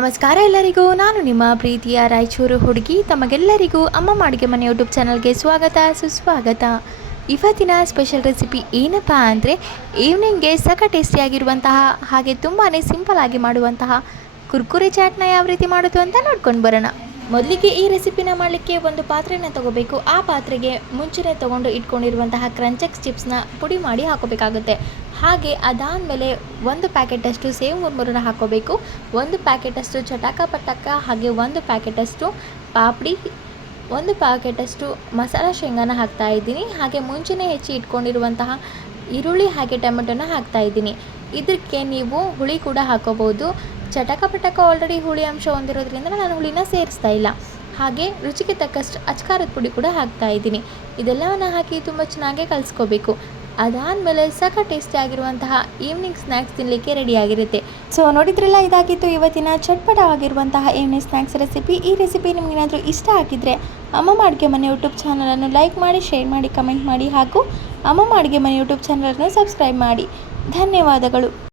ನಮಸ್ಕಾರ ಎಲ್ಲರಿಗೂ. ನಾನು ನಿಮ್ಮ ಪ್ರೀತಿಯ ರಾಯಚೂರು ಹುಡುಗಿ. ತಮಗೆಲ್ಲರಿಗೂ ಅಮ್ಮ ಅಡುಗೆ ಮನೆ ಯೂಟ್ಯೂಬ್ ಚಾನಲ್ಗೆ ಸ್ವಾಗತ ಸುಸ್ವಾಗತ. ಇವತ್ತಿನ ಸ್ಪೆಷಲ್ ರೆಸಿಪಿ ಏನಪ್ಪ ಅಂದರೆ ಈವ್ನಿಂಗ್ಗೆ ಟೇಸ್ಟಿಯಾಗಿರುವಂತಹ ಹಾಗೆ ತುಂಬಾ ಸಿಂಪಲ್ ಆಗಿ ಮಾಡುವಂತಹ ಕುರ್ಕುರೆ ಚಾಟ್ನ ಯಾವ ರೀತಿ ಮಾಡೋದು ಅಂತ ನೋಡ್ಕೊಂಡು ಬರೋಣ. ಮೊದಲಿಗೆ ಈ ರೆಸಿಪಿನ ಮಾಡಲಿಕ್ಕೆ ಒಂದು ಪಾತ್ರೆನ ತಗೋಬೇಕು. ಆ ಪಾತ್ರೆಗೆ ಮುಂಚೆನೇ ತೊಗೊಂಡು ಇಟ್ಕೊಂಡಿರುವಂತಹ ಕ್ರಂಚೆಕ್ಸ್ ಚಿಪ್ಸ್ನ ಪುಡಿ ಮಾಡಿ ಹಾಕೋಬೇಕಾಗುತ್ತೆ. ಹಾಗೆ ಅದಾದಮೇಲೆ ಒಂದು ಪ್ಯಾಕೆಟಷ್ಟು ಸೇವ್ ಮುರ್ಮುರನ್ನ ಹಾಕೋಬೇಕು, ಒಂದು ಪ್ಯಾಕೆಟಷ್ಟು ಚಟಾಕ ಪಟಾಕ, ಹಾಗೆ ಒಂದು ಪ್ಯಾಕೆಟಷ್ಟು ಪಾಪಡಿ, ಒಂದು ಪ್ಯಾಕೆಟಷ್ಟು ಮಸಾಲ ಶೇಂಗಾನ ಹಾಕ್ತಾಯಿದ್ದೀನಿ. ಹಾಗೆ ಮುಂಚೆನೇ ಹೆಚ್ಚಿ ಇಟ್ಕೊಂಡಿರುವಂತಹ ಈರುಳ್ಳಿ ಹಾಗೆ ಟೊಮೆಟೊನ ಹಾಕ್ತಾಯಿದ್ದೀನಿ. ಇದಕ್ಕೆ ನೀವು ಹುಳಿ ಕೂಡ ಹಾಕೋಬೋದು. ಚಟಾಕ ಪಟಾಕ ಆಲ್ರೆಡಿ ಹುಳಿ ಅಂಶ ಹೊಂದಿರೋದ್ರಿಂದ ನಾನು ಹುಳಿನ ಸೇರಿಸ್ತಾ ಇಲ್ಲ. ಹಾಗೆ ರುಚಿಗೆ ತಕ್ಕಷ್ಟು ಅಚ್ಕಾರದ ಪುಡಿ ಕೂಡ ಹಾಕ್ತಾಯಿದ್ದೀನಿ. ಇದೆಲ್ಲವನ್ನು ಹಾಕಿ ತುಂಬ ಚೆನ್ನಾಗಿ ಕಲಿಸ್ಕೋಬೇಕು. ಅದಾದಮೇಲೆ ಟೇಸ್ಟಿ ಆಗಿರುವಂತಹ ಈವ್ನಿಂಗ್ ಸ್ನ್ಯಾಕ್ಸ್ ತಿನ್ನಲಿಕ್ಕೆ ರೆಡಿಯಾಗಿರುತ್ತೆ. ಸೊ ನೋಡಿದ್ರಲ್ಲ, ಇದಾಗಿತ್ತು ಇವತ್ತಿನ ಚಟ್ಪಟವಾಗಿರುವಂತಹ ಈವ್ನಿಂಗ್ ಸ್ನ್ಯಾಕ್ಸ್ ರೆಸಿಪಿ. ಈ ರೆಸಿಪಿ ನಿಮಗೇನಾದರೂ ಇಷ್ಟ ಆಗಿದ್ದರೆ ಅಮ್ಮ ಅಡುಗೆ ಮನೆ ಯೂಟ್ಯೂಬ್ ಚಾನಲನ್ನು ಲೈಕ್ ಮಾಡಿ, ಶೇರ್ ಮಾಡಿ, ಕಮೆಂಟ್ ಮಾಡಿ, ಹಾಗೂ ಅಮ್ಮ ಅಡುಗೆ ಮನೆ ಯೂಟ್ಯೂಬ್ ಚಾನಲನ್ನು ಸಬ್ಸ್ಕ್ರೈಬ್ ಮಾಡಿ. ಧನ್ಯವಾದಗಳು.